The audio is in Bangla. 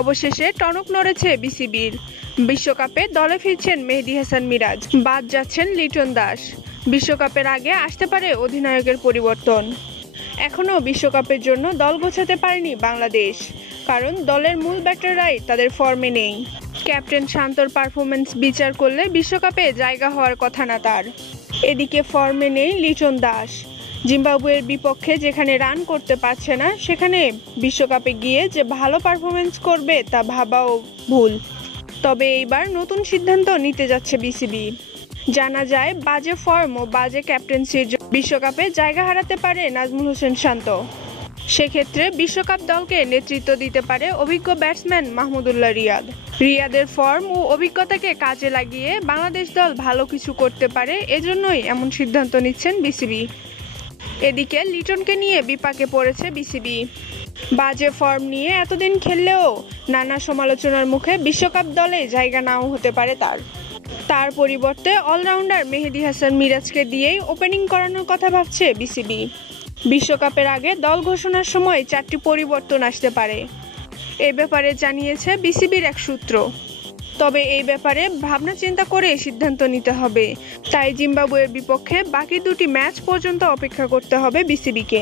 অবশেষে টনক নড়েছে বিসিবির। বিশ্বকাপে দলে ফিরছেন মেহেদী হাসান মিরাজ, বাদ যাচ্ছেন লিটন দাস। বিশ্বকাপের আগে আসতে পারে অধিনায়কের পরিবর্তন। এখনও বিশ্বকাপের জন্য দল গোছাতে পারেনি বাংলাদেশ, কারণ দলের মূল ব্যাটাররাই তাদের ফর্মে নেই। ক্যাপ্টেন শান্তর পারফরম্যান্স বিচার করলে বিশ্বকাপে জায়গা হওয়ার কথা না তার। এদিকে ফর্মে নেই লিটন দাস। জিম্বাবুয়ের বিপক্ষে যেখানে রান করতে পারছে না, সেখানে বিশ্বকাপে গিয়ে যে ভালো পারফরমেন্স করবে তা ভাবাও ভুল। তবে এইবার নতুন সিদ্ধান্ত নিতে যাচ্ছে বিসিবি। জানা যায়, বাজে ফর্ম ও বাজে ক্যাপ্টেন্সির জন্য বিশ্বকাপে জায়গা হারাতে পারে নাজমুল হোসেন শান্ত। সেক্ষেত্রে বিশ্বকাপ দলকে নেতৃত্ব দিতে পারে অভিজ্ঞ ব্যাটসম্যান মাহমুদুল্লাহ রিয়াদ। রিয়াদের ফর্ম ও অভিজ্ঞতাকে কাজে লাগিয়ে বাংলাদেশ দল ভালো কিছু করতে পারে, এজন্যই এমন সিদ্ধান্ত নিচ্ছেন বিসিবি। এদিকে লিটনকে নিয়ে বিপাকে পড়েছে বিসিবি। বাজে ফর্ম নিয়ে এতদিন খেললেও নানা সমালোচনার মুখে বিশ্বকাপ দলে জায়গা নাও হতে পারে তার পরিবর্তে অলরাউন্ডার মেহেদী হাসান মিরাজকে দিয়েই ওপেনিং করানোর কথা ভাবছে বিসিবি। বিশ্বকাপের আগে দল ঘোষণার সময় 4টি পরিবর্তন আসতে পারে, এ ব্যাপারে জানিয়েছে বিসিবির এক সূত্র। তবে এই ব্যাপারে ভাবনা চিন্তা করে সিদ্ধান্ত নিতে হবে, তাই জিম্বাবুয়ের বিপক্ষে বাকি 2টি ম্যাচ পর্যন্ত অপেক্ষা করতে হবে বিসিবিকে।